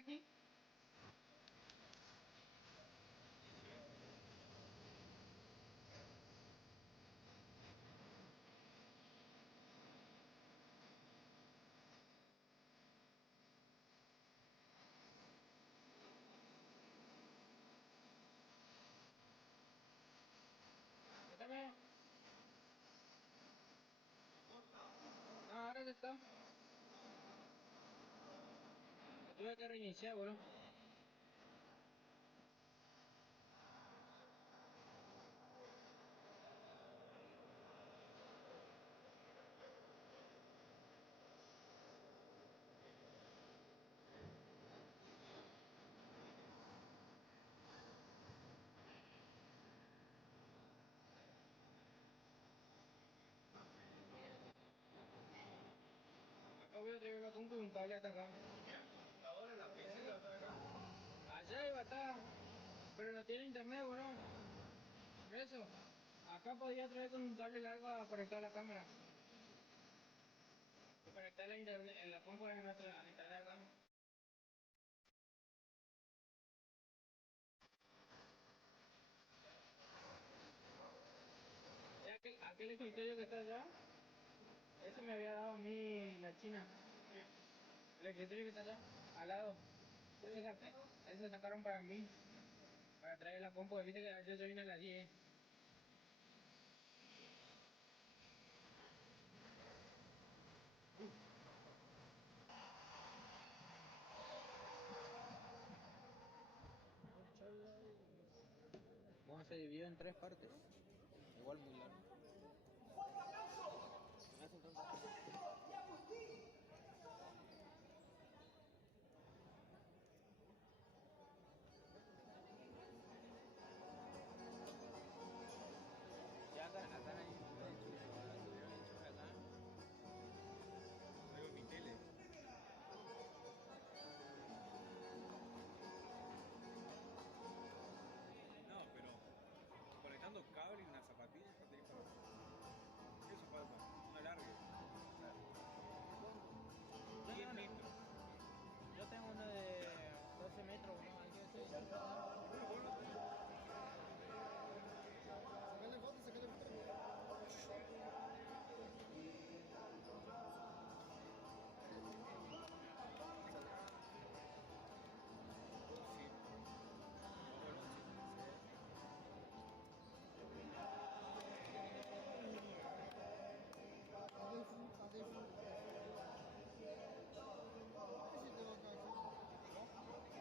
aquí? Cuéntame. No, ahora se está. Lo tuve que reiniciar, bro. Acá voy a traer la compu y un cable hasta acá. Ahora la PC la está acá. Allá iba a estar, pero no tiene internet, bro. Por eso, acá podía traer con un cable largo a conectar la cámara. Y conectar la internet, en la compu en nuestra internet acá. Aquel escritorio que está allá, ese me había dado a mí la China. El escritorio que está allá, al lado. Ese sacaron para mí, para traer la compu. Viste que yo vine a las 10. Bueno, se dividió en 3 partes. Igual muy largo. En ese entonces. Ya acá hay un enchufe, tuvieron enchufe acá. Traigo mi tele. No, pero conectando cable y una zapatilla ya tenés para. Eso falta. Una larga. 10 metros. Yo tengo uno de 12 metros, uno ahí que se... Bueno, bueno. Sacale foto, sacale foto. Sí. Bueno,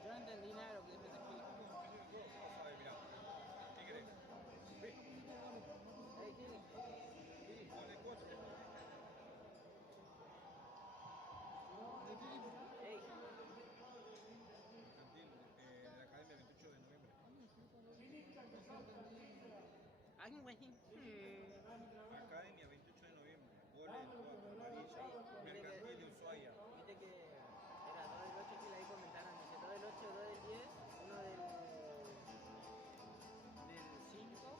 Yo entendí nada de lo que se te explica. vos sabés, mirá. ¿Qué querés? Ve. Ahí tiene. Sí, dale 4. Ey, Infantil de la Academia 28 de noviembre. alguien güey. Academia 28 de noviembre. Goles 4, amarilla. Mercantil de Ushuaia. Viste que era 2 del 8 que le ahí comentaron. Dice 2 del 8, 2 del 10, uno del 5.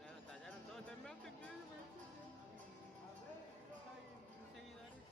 Claro, tallaron todo. También seguidores.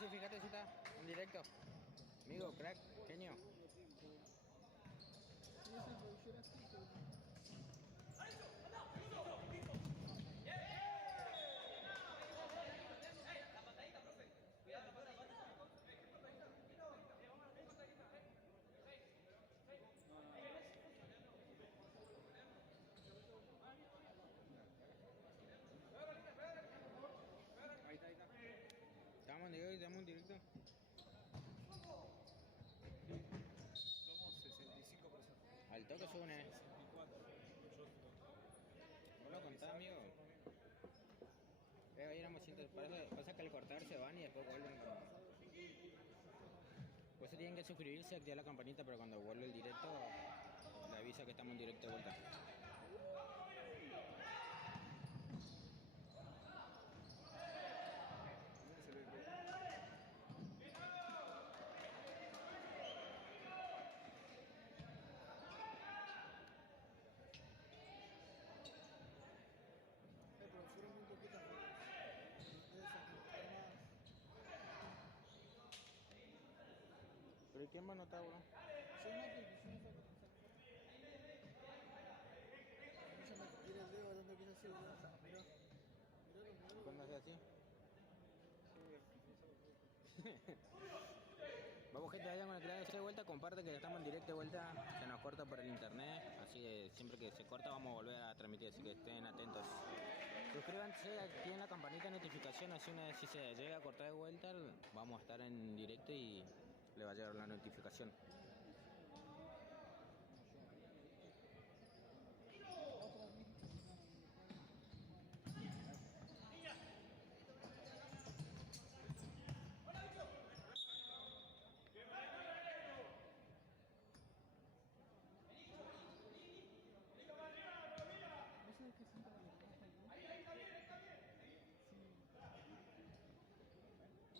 si fíjate si está en directo. Amigo, crack, genio. Ahí está, ahí está. Estamos en directo. Somos 65%. Al toque se une. 64. ¿Vos lo contás, amigo? Ahí éramos 100. Pasa que al cortar se van y después vuelven. Pues tienen que suscribirse y activar la campanita, pero cuando vuelve el directo, le avisa que estamos en directo de vuelta. ¿Dónde se ve? Pero fueron muy poquitas fotos. Debe sacar más. ¿Pero quién va a anotar, bro? Son más que son más fotos. Ella me tira el dedo hablando que ella se lo da. Mirá. Mirá. ¿Cuándo hace así? Vamos, gente, vayan con el canal de vuelta, comparte que estamos en directo de vuelta, se nos corta por el internet, así que siempre que se corta vamos a volver a transmitir, así que estén atentos. Suscríbanse, activen la campanita de notificación, así una vez si se llega a cortar de vuelta, vamos a estar en directo y le va a llegar la notificación.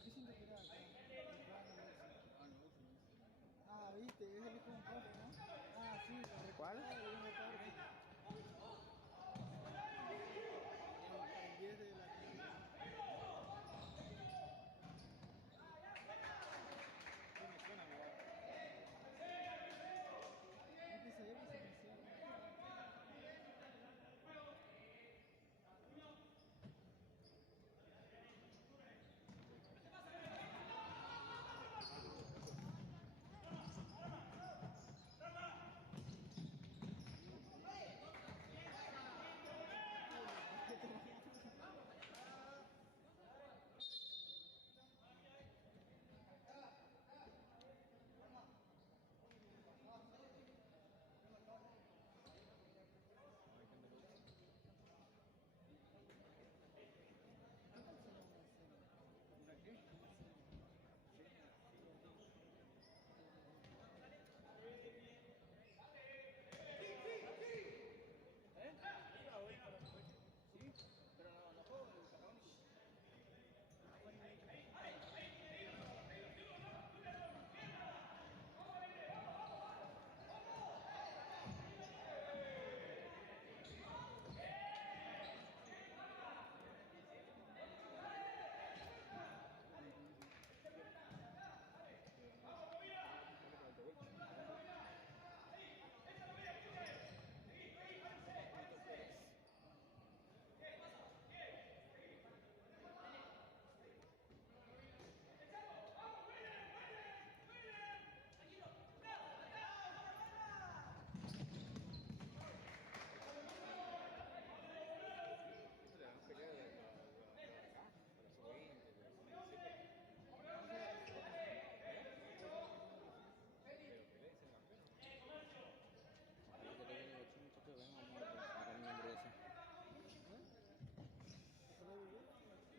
¿Qué siento que era acá? Ah, viste, es el hijo de un profe, ¿no? Ah, sí, lo ¿Cuál? recuerdo, de una parte. El 10 de la clínica. ¿Cómo suena, mi amor? Es que se ve que se inició. ¿Una qué? Sí, pero no puedo sacar.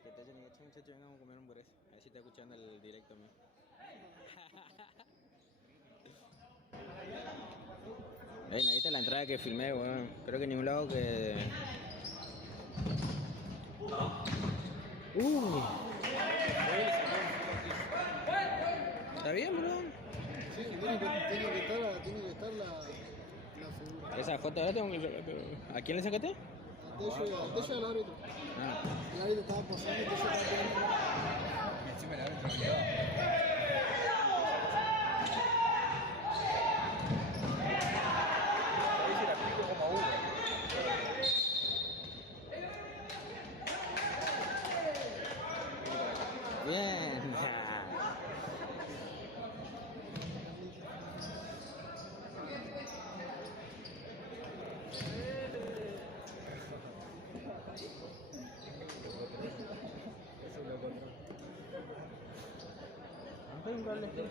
Que te haya dicho, muchachos, vengan a comer hamburguesa. A ver si está escuchando el directo mío. ¿No viste la entrada que filmé, weón? Creo que en ningún lado que... ¿Está bien, bro? Sí, tiene que estar la figura. Esa foto ahora tengo que... ¿A quién le sacaste? A Tello y al árbitro. Ah. El árbitro estaba pasando y Tello estaba quedando. Encima la otra mirada. Ahí se la aplico como uno. Bien. Eso lo control. Hay un cable aquí.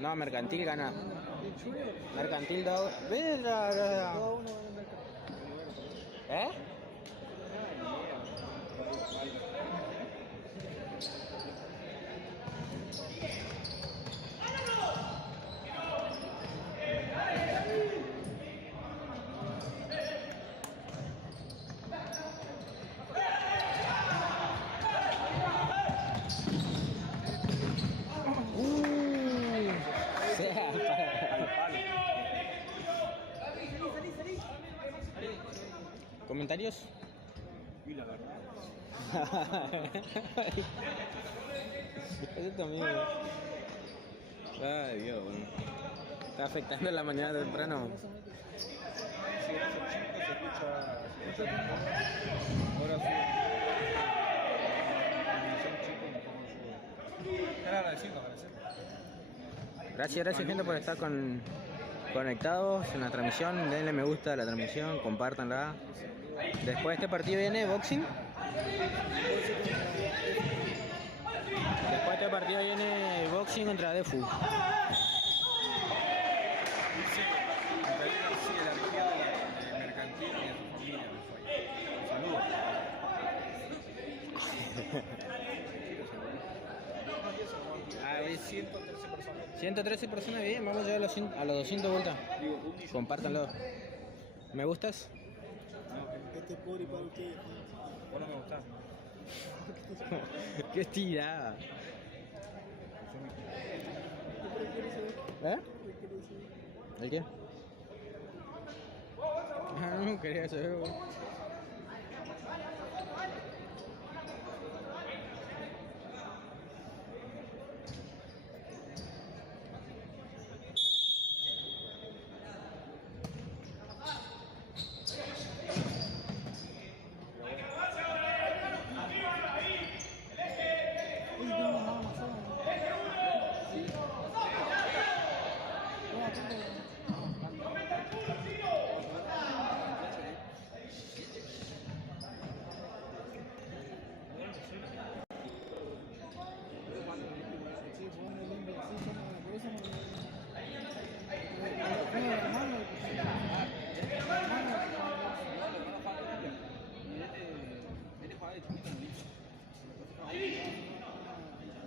No, Mercantil gana. Mercantil 2. ¿Ves la? ¿Eh? Sea, ¿comentarios? Y la verdad. Es tu amigo. Ay, Dios. Está afectando la mañana temprano. Si eres un chico, se escucha. Ahora sí. Son chicos, no puedo. Era agradeciendo. Gracias gente por estar conectados en la transmisión. Denle me gusta a la transmisión, compártanla. Después de este partido viene boxing. Después de este partido viene boxing contra Defu. Sigue la energía de Mercantil y de tu familia. Saludos. Hay 113 personas. 113 personas, bien, vamos a llegar a los 200 vueltas. Digo, un millón. Compártanlo. ¿Me gustas? Este pobre para ustedes. Vos no me gustás. Qué estirada. ¿Eh? ¿El qué? Ah, no quería saber.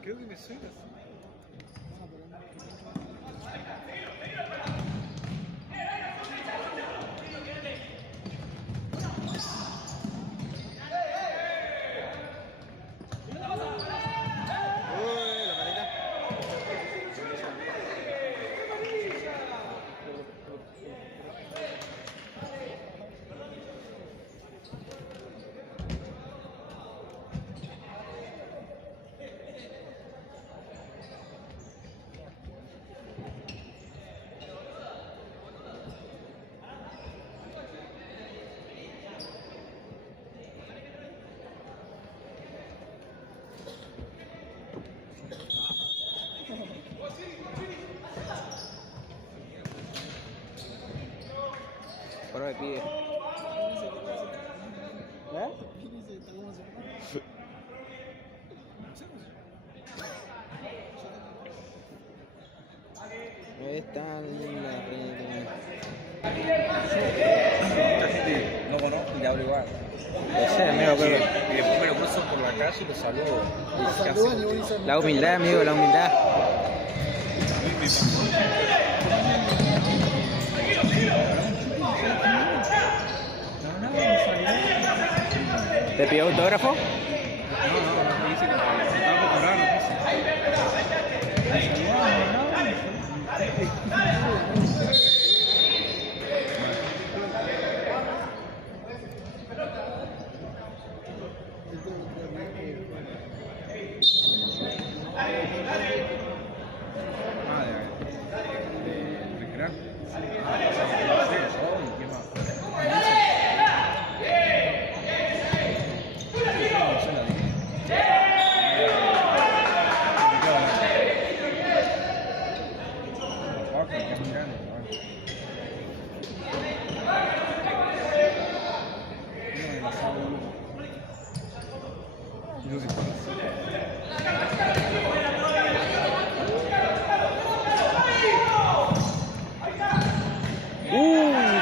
Creo que me suena. Por ahí pide. ¿Eh? Ahí están Mucha gente no conozco y le hablo igual. ese amigo, Y después me lo cruzo por la calle y lo saludo. la humildad, amigo, la humildad. ¿Te pidió autógrafo? No, me dice que se estaba por cobrar, no sé. De recrear.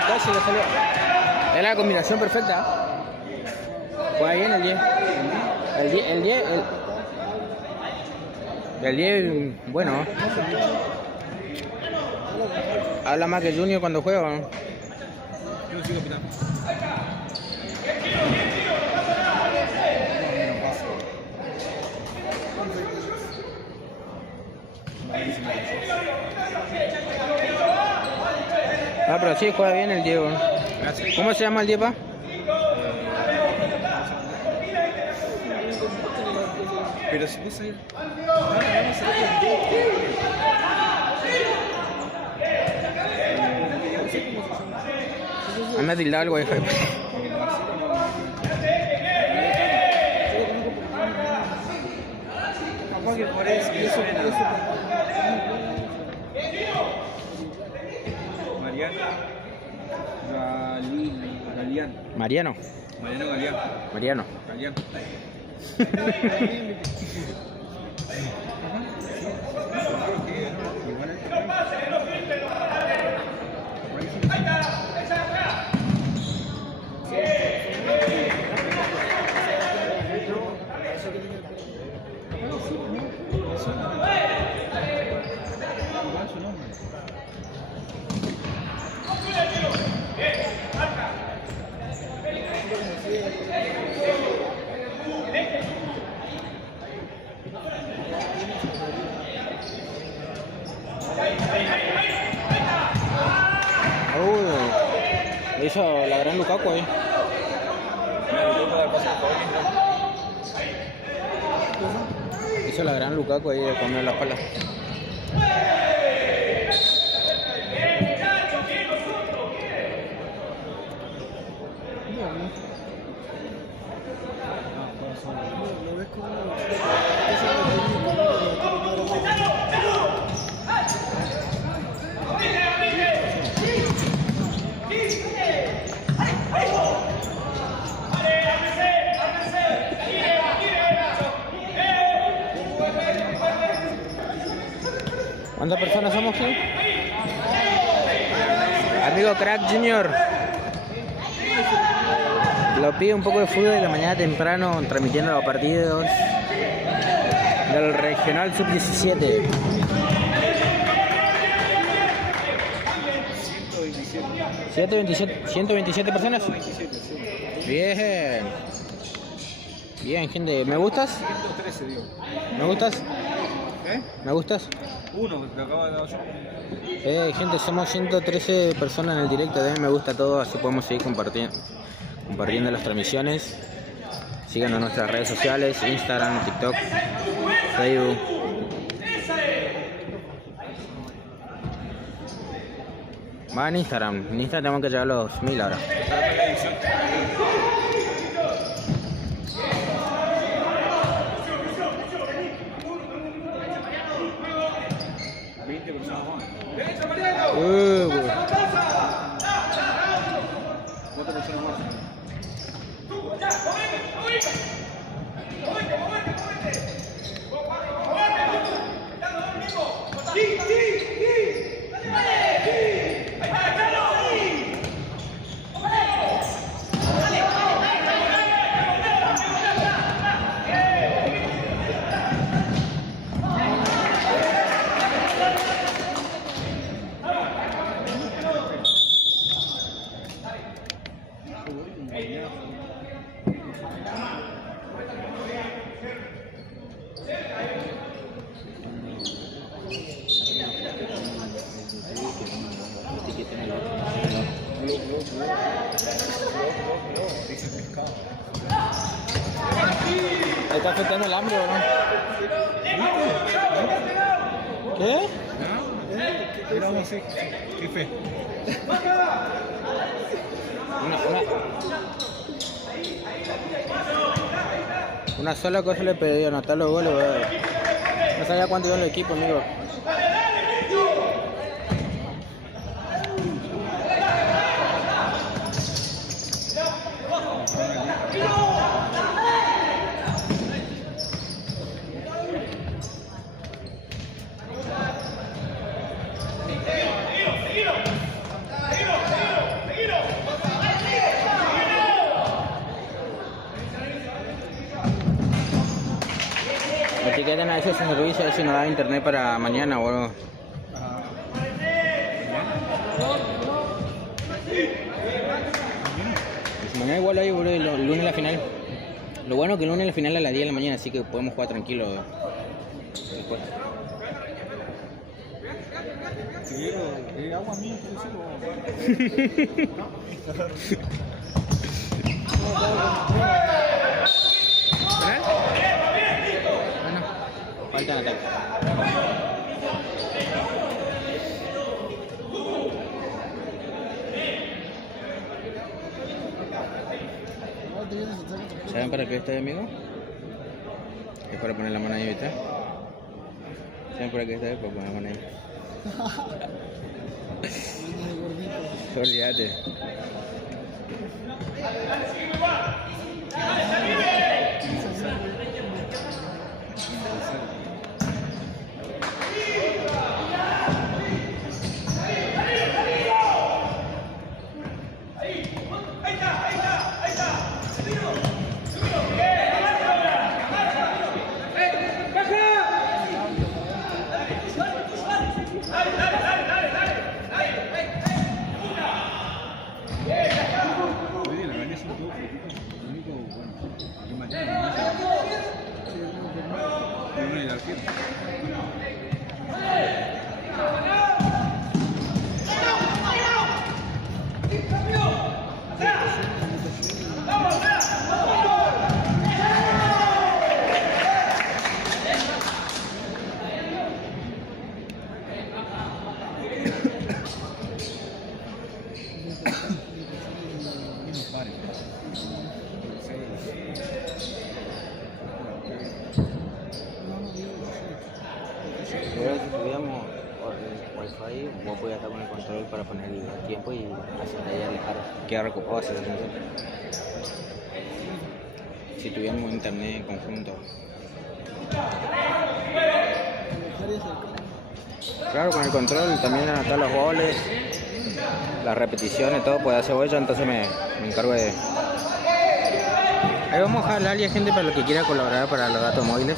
Casi le salió. Es la combinación perfecta. Juega bien el 10. El 10, bueno. Habla más que Junior cuando juega, ¿no? Yo no soy capitán. Ah, pero sí, juega bien el Diego. Gracias. ¿Cómo se llama el Diego? Pero si puse ahí. Anda tildado algo, hija. Capaz que por eso me suena. Mariano. Galeano. Hizo la gran Lukaku ahí. Hizo la gran Lukaku ahí de comer la espalda. ¿Lo ves como ¿Cuántas personas somos aquí? Amigo Crack Junior. Lo pido un poco de fútbol de la mañana temprano transmitiendo los partidos del Regional Sub-17. 127 personas. Bien. Bien, gente. ¿Me gustas? 113, digo. ¿Me gustas? ¿Eh? ¿Me gustas? Uno, que lo acabo de dar yo. Gente, somos 113 personas en el directo. Denme me gusta a todos, así podemos seguir compartiendo las transmisiones. Síganos en nuestras redes sociales, Instagram, TikTok, Facebook. Va en Instagram. En Instagram tenemos que llegar a los 1000 ahora. está afectando el hambre, ¿o no? ¿Qué? Era un sí. Qué fe. Una sola cosa le pedí, anotar los goles, bro. No sabía cuánto iban los equipos, amigo. Etiqueten a ese servicio a ver si nos da internet para mañana, boludo. Mañana igual hay, boludo, el lunes la final. Lo bueno es que el lunes la final a las 10 de la mañana, así que podemos jugar tranquilo después. Agua mía, Bueno, faltan ataques. ¿Saben para qué está, amigo? Es para poner la mano ahí, ¿viste? ¿Saben para qué está? Para poner la mano ahí. Olvídate. Si tuviéramos wifi, vos podías estar con el control para poner el tiempo y hacer ahí alejar, queda recopado hacia el sensor. Si tuviéramos internet en conjunto. Claro, con el control también anotar los goles, las repeticiones, todo puede hacer yo, entonces me encargo de... Ahí vamos a dejar a alguien, gente, para lo que quiera colaborar para los datos móviles.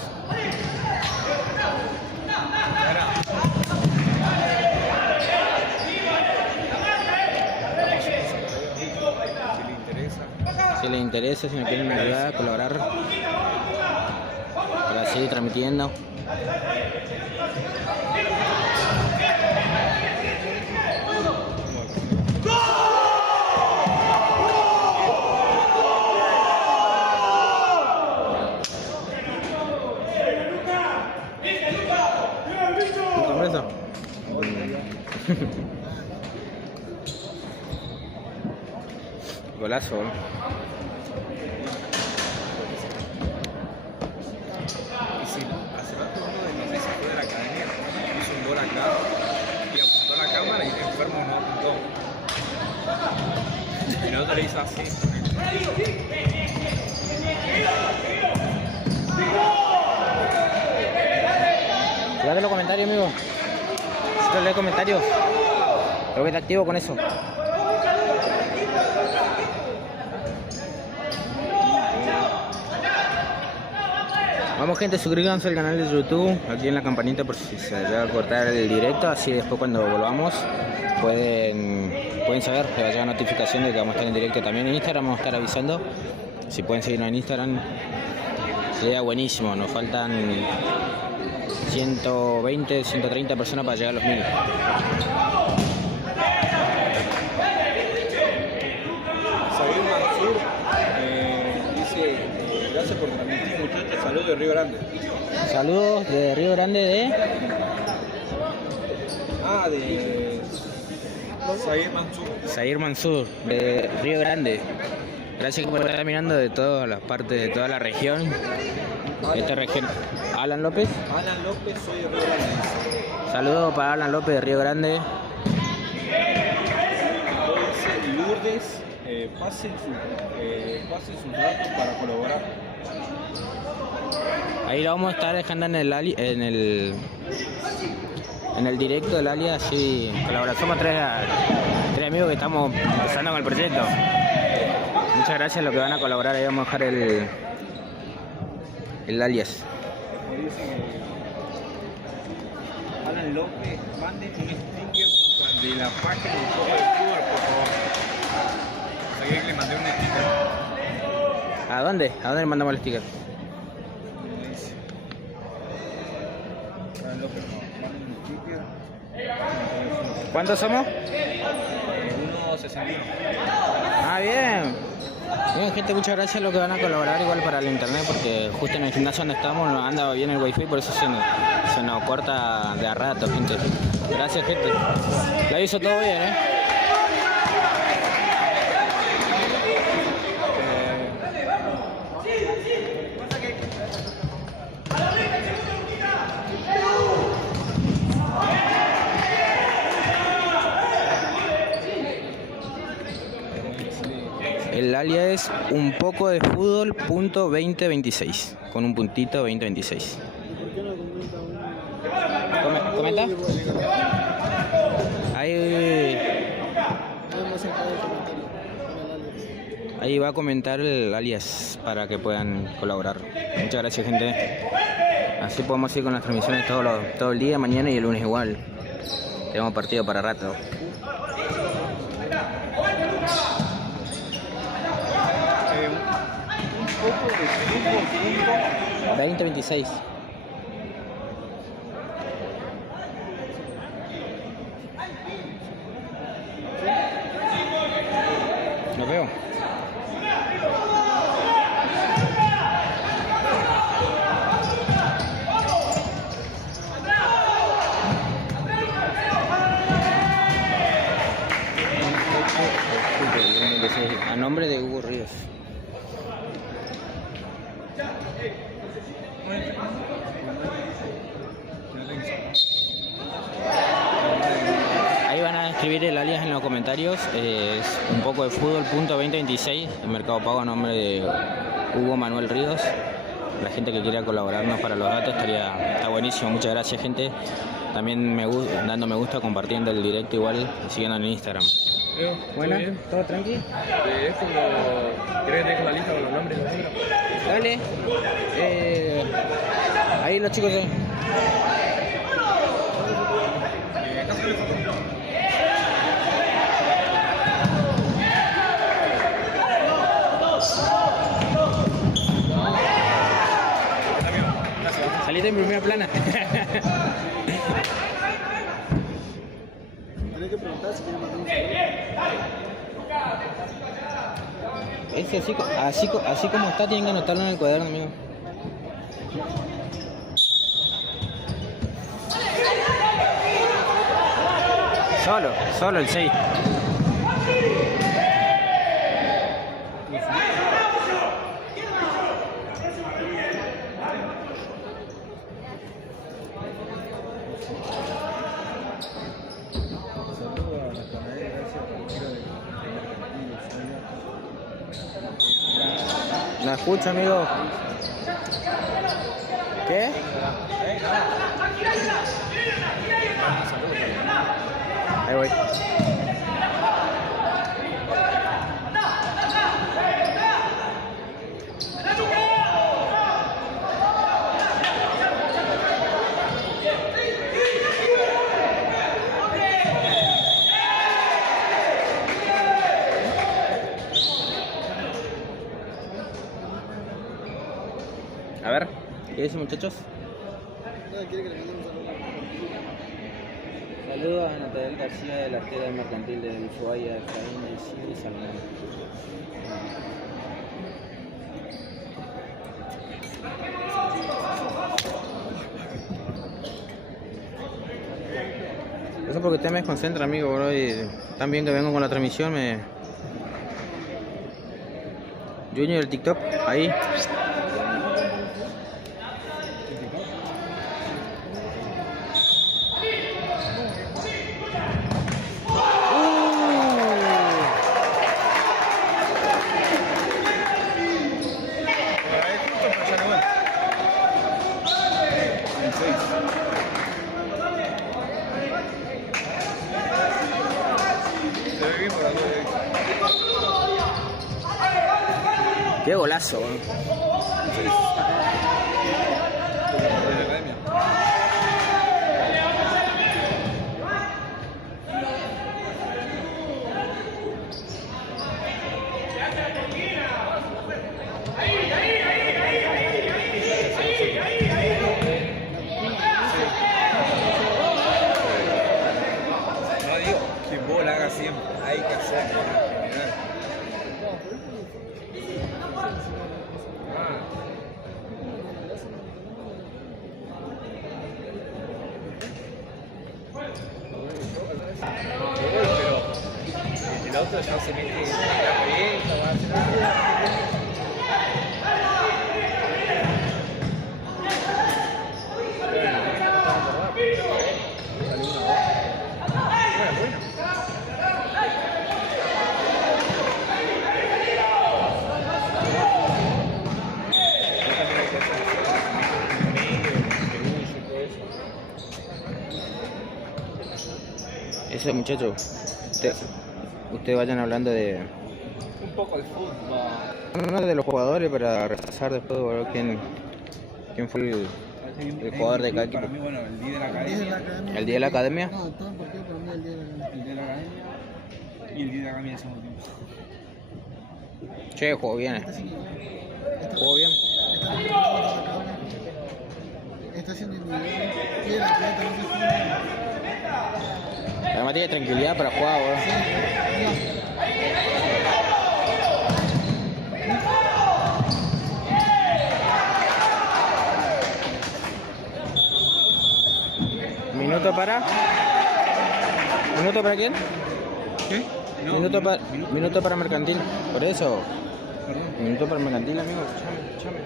Si les interesa, si me quieren ayudar a colaborar para seguir transmitiendo. ¿Sorpresa? Golazo, ¿no? Sí, hace rato uno de los meses fue de la academia, hizo un gol acá y apuntó a la cámara y el enfermo no apuntó. Y el otro le hizo así. Fíjate los comentarios, amigo. Si lee comentarios, creo que te activo con eso. Vamos, gente, suscríbanse al canal de YouTube, activen la campanita por si se llega a cortar el directo, así después cuando volvamos pueden saber, les va a llegar notificación de que vamos a estar en directo también en Instagram, vamos a estar avisando. Si pueden seguirnos en Instagram, sería buenísimo, nos faltan 120, 130 personas para llegar a los 1000. Sabiel Mansur dice, gracias por transmitir, muchachos, saludos. Saludos de Río Grande. Saludos de Río Grande de Zahir Mansur. Zahir Mansur, de Río Grande. Gracias por estar mirando de todas las partes, de toda la región. Esta región. Alan López. Alan López, soy de Río Grande. Saludos para Alan López de Río Grande. Lourdes, pasen sus datos para colaborar. Ahí lo vamos a estar dejando en el directo del alias, así colaboración. Somos tres amigos que estamos empezando con el proyecto. Muchas gracias a los que van a colaborar. Ahí vamos a dejar el alias. Alan López, manden un sticker de la página de Poco de Fútbol, por favor. Ayer le mandé un sticker. ¿A dónde? ¿A dónde le mandamos el sticker? Alan López, manden un sticker. ¿Cuántos somos? 1.61. Ah, bien. Bien, gente, muchas gracias a los que van a colaborar igual para el internet, porque justo en el gimnasio donde estamos no anda bien el wifi, por eso se nos corta de a rato, gente. Gracias, gente. La hizo todo bien, El alias es un poco de fútbol.2026, con un puntito 2026. ¿Por qué no comenta un... ¿Comenta? Ahí va a comentar el alias para que puedan colaborar. Muchas gracias, gente. Así podemos ir con las transmisiones todo el día, mañana y el lunes igual. Tenemos partido para rato. Un poco de fútbol. 2026. Lo veo. A nombre de Hugo Ríos. Ahí van a escribir el alias en los comentarios. Es un poco de fútbol.2026, el Mercado Pago a nombre de Hugo Manuel Ríos. La gente que quiera colaborarnos para los datos está buenísimo. Muchas gracias, gente. También dando me gusta, compartiendo el directo igual y siguiendo en Instagram. Buena, ¿todo tranqui? Es como... ¿Querés que deje la lista con los nombres? Dale. Ahí los chicos. Saliste en primera plana. Tenés que preguntar si quieren mandar un saludo. Ese así como está, tienen que anotarlo en el cuaderno, amigo. Solo el 6. ¿Me escucha, amigo? ¿Qué? Ahí voy. A ver, ¿qué dicen, muchachos? ¿Quiere que le mande un saludo? Saludos a Natalia García de la Artera Mercantil de Ushuaia, Efraín de Isidro y Salmón. porque usted me desconcentra, amigo, bro. Y tan bien que vengo con la transmisión, me... Junior del TikTok, ahí. Qué golazo, bro. No digo que vos la hagas siempre, hay que hacerlo en general. Pero el otro ya se mete en la cabeza, va a hacer Eso, muchachos. Ustedes vayan hablando de... un poco de fútbol. No de los jugadores para repasar después, bro, quién fue el jugador de cada equipo. Para mí, bueno, el día de la academia. ¿El día de la academia? No, todo el partido para mí el día de la academia. El día de la academia. Y el día de la academia de segundo tiempo. Che, jugó bien. Jugó bien. Está haciendo individual. Tiene la pelota, no se fue. Además tiene tranquilidad para jugar, bro. ¿Minuto para? ¿Minuto para quién? ¿Qué? No, Minuto para Mercantil. Por eso. Perdón. Minuto para Mercantil, amigo. Chame.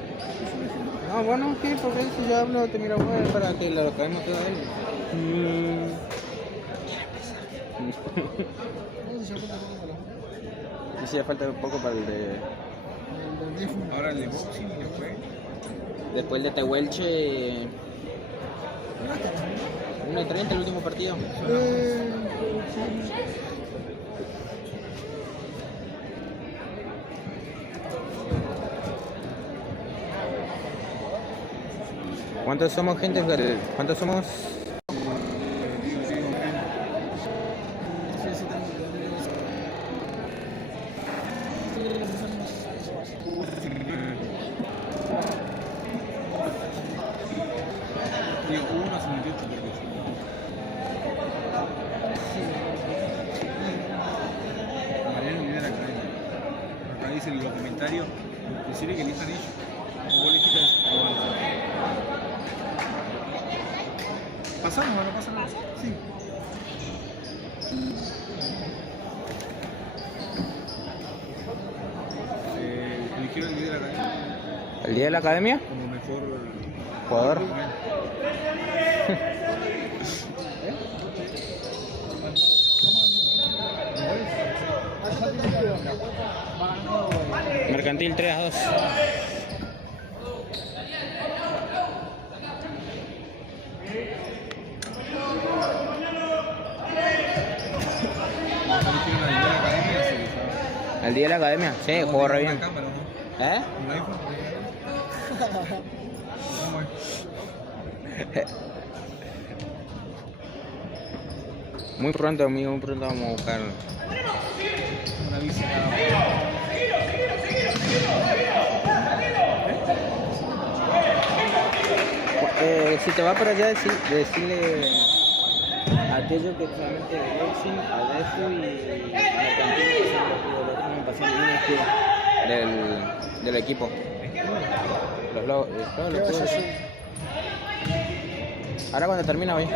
No, bueno, ¿qué? Porque si yo hablo, te miro bueno para que lo caemos todo a él. Y si ya falta un poco para el de... Ahora el de boxing y después. Después el de Tehuelche... 1:30 el último partido. ¿Cuántos somos, gente? ¿Cuántos somos? En los comentarios, decirle que elijan ellos. Vos elegiste ¿pasamos o no pasa nada? Sí. Eligieron el día de la academia. ¿El día de la academia? Como mejor jugador. Mercantil 3-2. ¿El día de la academia? Sí, jugó re bien. ¿Eh? Muy pronto, amigo, muy pronto vamos a buscar. Una bici cada uno. Si te va para allá, decirle a aquello que solamente de boxing, a Defu y Mercantil del equipo. Los jugadores. Ahora cuando termina hoy.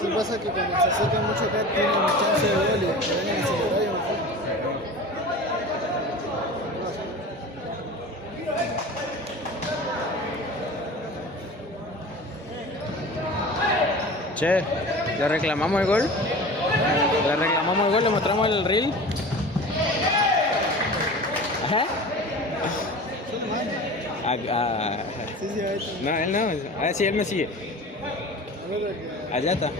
Sí, pasa que cuando se acercan mucho acá tienen chance de goles, pero en el secundario mejor. Che, ¿le reclamamos el gol? ¿Le reclamamos el gol? ¿Le mostramos el reel? Ajá. Sí, sí, ahí está. No, él no. A ver si él me sigue. A ver, que- Allá está.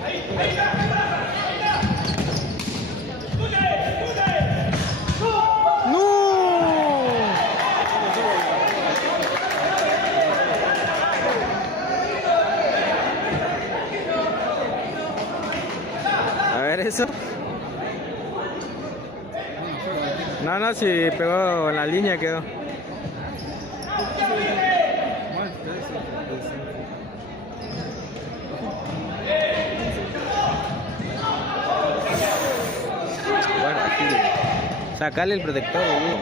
A ver eso. No, si pegó en la línea quedó. Bueno, aquí. Sacale el protector, boludo.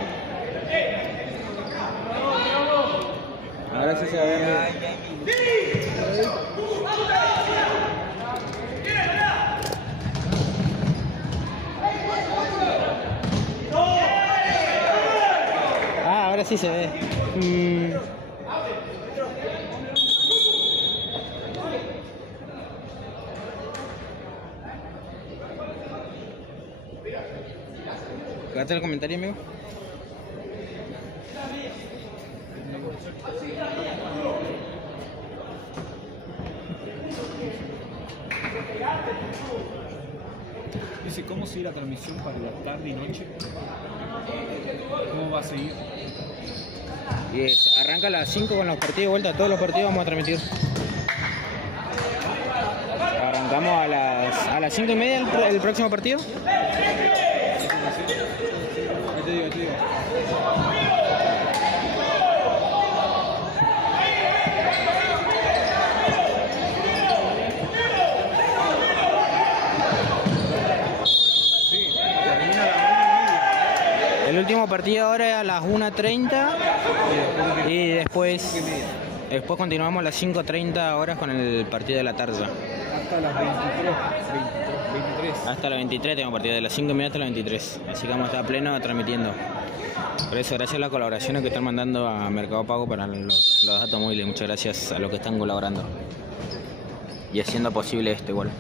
Ahora sí se va a ver. Ahora sí se ve. Quédate en el comentario, amigo. Dice, ¿cómo sigue la transmisión para la tarde y noche? ¿Cómo va a seguir? Y arranca a las 5 con los partidos de vuelta, todos los partidos vamos a transmitir. Arrancamos a las 5:30 el próximo partido. Ahí te digo. Sí, termina a las 1:30. El último partido ahora es a las 1:30 y después continuamos a las 5:30 horas con el partido de la tarde. Hasta las 23. Hasta las 23 tengo partido, de las 5:30 hasta las 23. Así que vamos a estar a pleno transmitiendo. Por eso, gracias a las colaboraciones que están mandando a Mercado Pago para los datos móviles. Muchas gracias a los que están colaborando y haciendo posible este gol.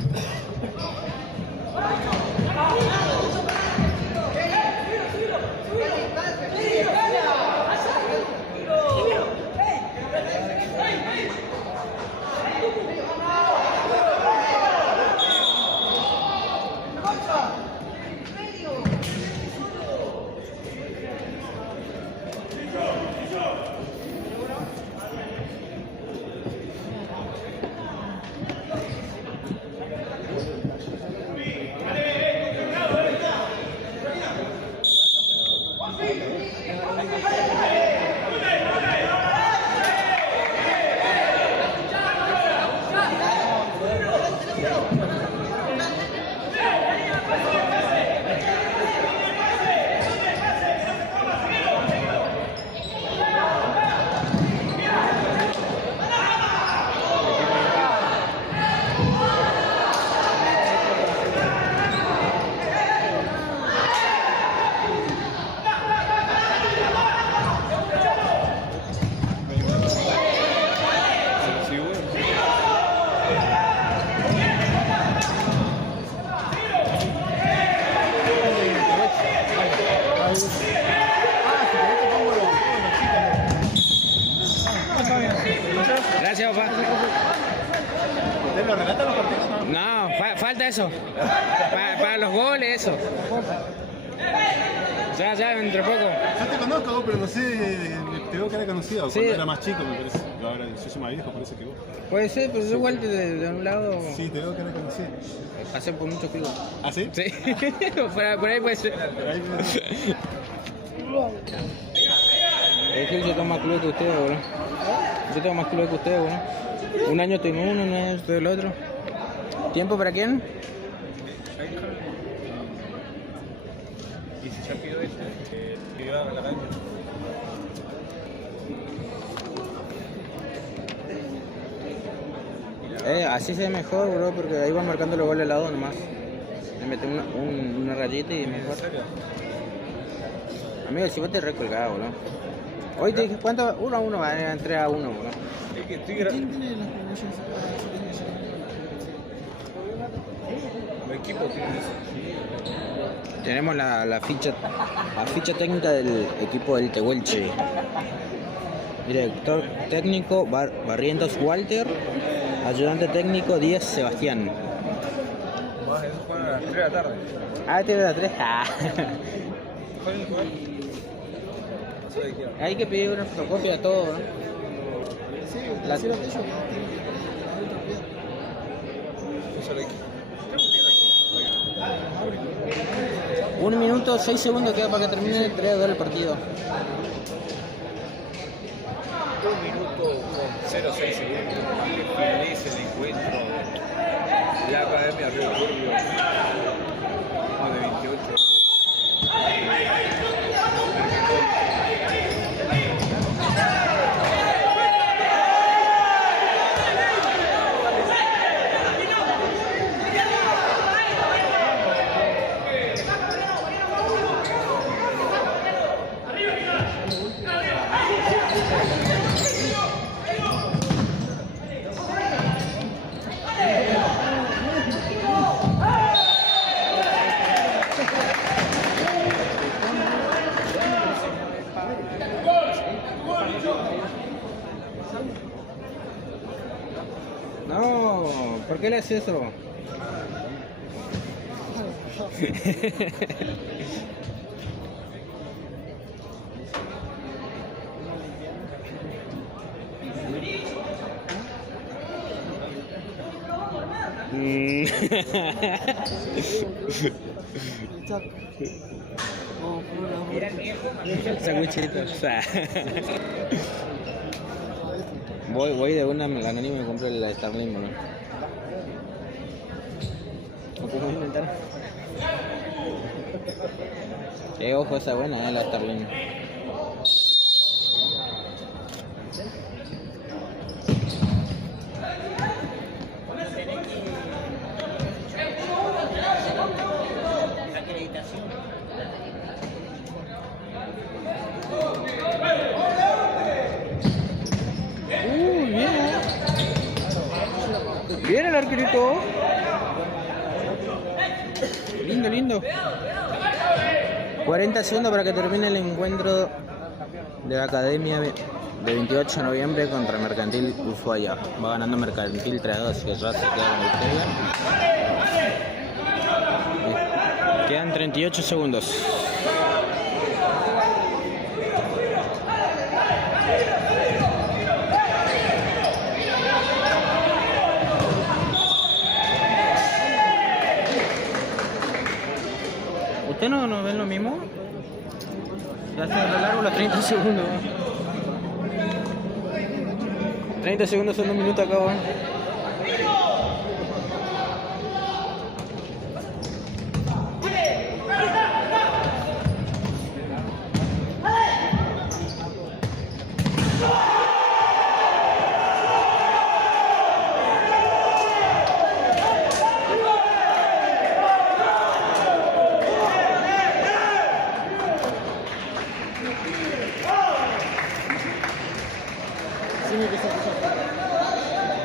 Gracias, papá. ¿Lo relatan los partidos? No, falta eso. Para los goles, eso. Ya, entre poco. Yo te conozco, pero no sé, te veo que era conocido. Sí. Cuando era más chico, me parece. Ahora yo soy más viejo, parece que vos. Puede ser, pero yo igual de un lado Sí, te veo que era conocido. pasé por muchos clubes. ¿Ah, sí? Sí, por ahí puede ser. Por ahí Es que yo tengo más clubes que ustedes, boludo. Yo tengo más clubes que ustedes, boludo. Un año estoy en uno, un año estoy en el otro. ¿Tiempo para quién? Y si ya pido este, que haga la cancha. Así se ve mejor, bro, porque ahí van marcando los goles al lado nomás. Le mete una rayita y mejor. ¿En serio? Amigo, si vos te recolgado, boludo. Hoy te dije, ¿cuánto? 1-1, va a 3-1, boludo. Es que estoy ¿Quién tiene las promociones? Mi equipo tiene eso. Tenemos la ficha técnica del equipo del Tehuelche. Director técnico Barrientos Walter. Ayudante técnico Díaz Sebastián. Más eso juegan a las 3 de la tarde. Ah, tiene la 3. Ah. ¿Juegan el juego? Eso de izquierda. Hay que pedir una fotocopia de todo, ¿no? Sí, La- hicieron ellos. Eso de izquierda. 1 minuto 6 segundos queda para que termine el 3 el partido. 1 minuto con 0,6 segundos. Finaliza el encuentro de la Academia Río Turbio. Más de 28. No, ¿por qué le haces eso? Sanguchito. Voy de una, me la animo y me compro la Starlink, boludo. ¿O cómo inventar? Ojo, esa buena, la Starlink. Bien. Bien el arquerito. Lindo, lindo. 40 segundos para que termine el encuentro de la Academia de 28 de noviembre contra Mercantil Ushuaia. Va ganando Mercantil 3-2, así que ya se queda con el victoria. Quedan 38 segundos. ¿Usted no ven lo mismo? Ya se lo largo los 30 segundos. 30 segundos son 1 minuto acá, ¿no?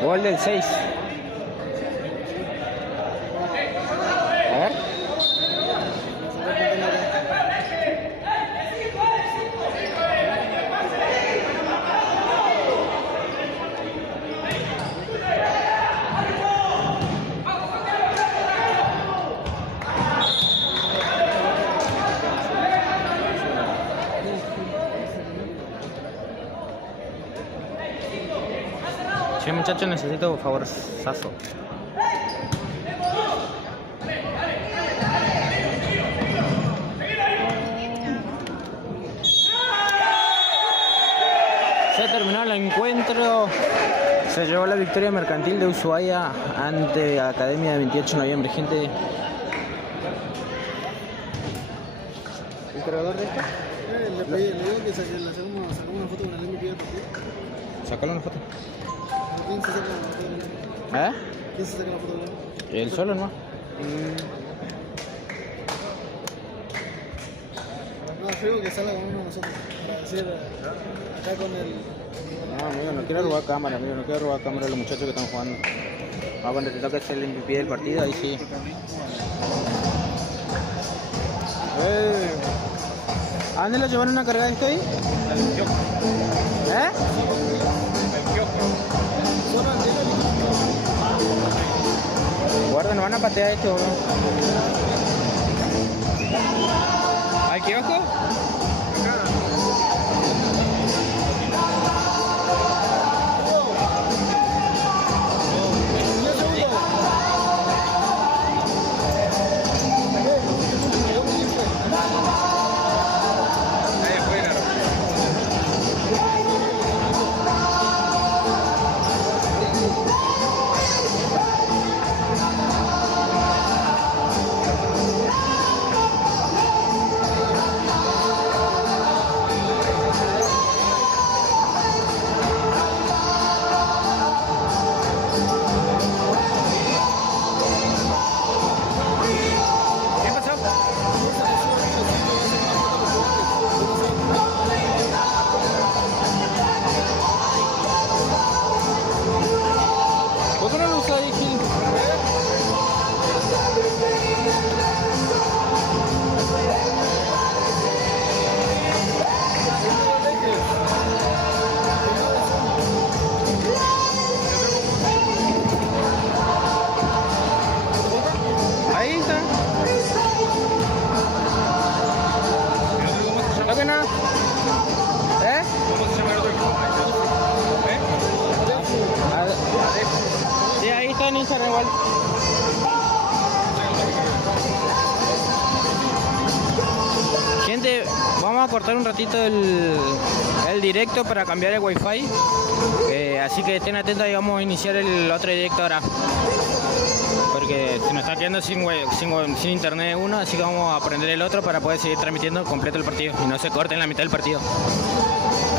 Gol del 6. A ver. Sí, muchachos, necesito favorzazo. Se terminó el encuentro. Se llevó la victoria Mercantil de Ushuaia ante Academia de 28 de noviembre. Gente, ¿el cargador de esto? Le digo que le sacamos una foto con el MVP del partido. Sacale una foto. ¿Quién se saca la foto del MVP? ¿Quién se saca la foto del MVP? El solo, ¿no? No, yo digo que salga con uno de nosotros. Para decir, acá con el... No, amigo, no quiero robar cámara, amigo, no quiero robar cámara a los muchachos que están jugando. Cuando te toca hacer el MVP del partido, ahí sí. ¿A dónde lo llevaron a cargar esto ahí? Al kiosco. ¿Eh? Al kiosco. Guarda, no van a patear esto, bro. ¿Al kiosco? Ahí afuera. ¿Qué pasó? ¿Por qué no lo usó ahí, Gil? Ahí está. ¿No que nada? ¿Eh? ¿Cómo se llama el otro equipo? Sí, ahí está en Instagram igual. Gente, vamos a cortar un ratito el directo para cambiar el wifi. Así que estén atentos y vamos a iniciar el otro directo ahora. Porque se nos está quedando sin internet uno, así que vamos a prender el otro para poder seguir transmitiendo completo el partido y no se corte en la mitad del partido.